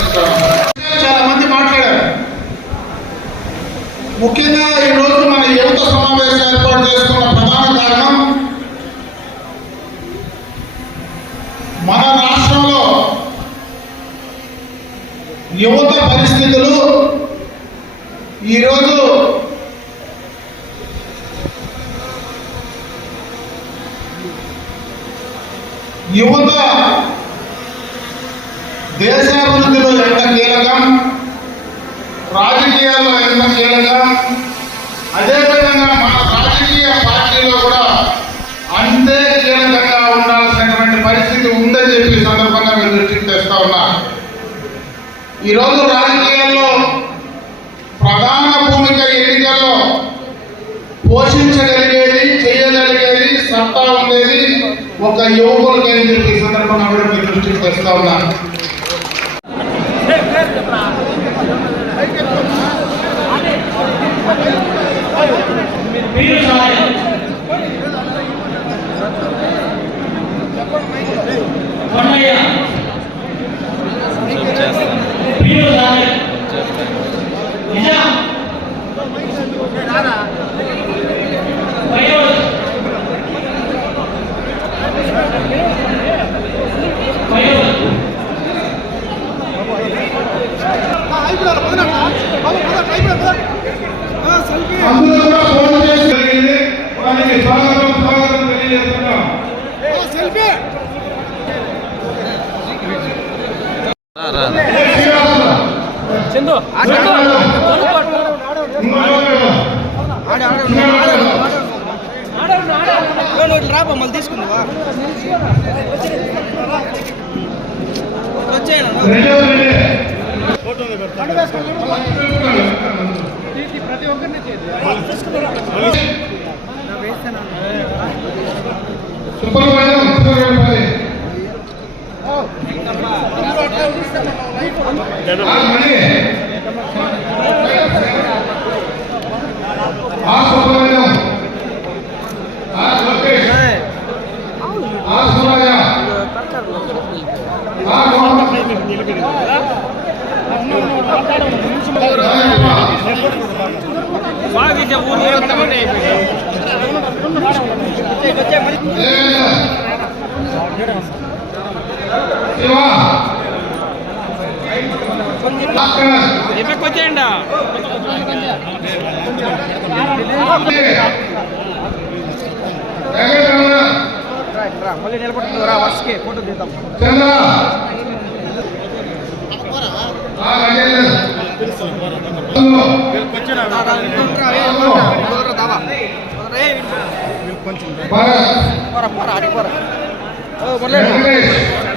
చాలా మంది మాట్లాడారు. ముఖ్యంగా ఈ రోజు మన యువత సమావేశం ఏర్పాటు చేసుకున్న ప్రధాన కారణం మన రాష్ట్రంలో యువత పరిస్థితులు ఈరోజు యువత దేశ కీలకం రాజకీయాల్లో ఎంత కీలకం అదేవిధంగా మన రాజకీయ పార్టీలో కూడా అంతే కీలకంగా ఉండాల్సినటువంటి పరిస్థితి ఉందని చెప్పి సందర్భంగా మీరు దృష్టికి తెస్తా ఉన్నా. ఈరోజు రాజకీయాల్లో ప్రధాన భూమిక ఎన్నికల్లో పోషించగలిగేది చేయగలిగేది సత్తా ఉండేది ఒక యువకులకి అని చెప్పి ఈ సందర్భంగా కూడా మీ దృష్టికి తెస్తా ఉన్నాను మీరు సాయం కొండయ్య మీరు సాయం నిజాం ఫైరోజ్ ఫైరోజ్ అందరూ స్వాగతం స్వాగతం తెలియజేస్తున్నాం. చందు రాబా మళ్ళీ తీసుకుందావా వచ్చేయండి సుబ్రహ్మణ్యం సుబ్రహ్మణ్యం ఆ మణి ఆ సుబ్రహ్మణ్యం ఆ లోకేష్ ఆ సూరయ్య ఆ మోహన్ శివ భాస్కర్ వచ్చేయండి మళ్ళీ నిలబడుతుందిరా వర్షకి ఫోటో తీద్దాం చంద్ర. ఆ రాజేంద్ర. భరత్ వెంకటేష్ చంద్రబాబు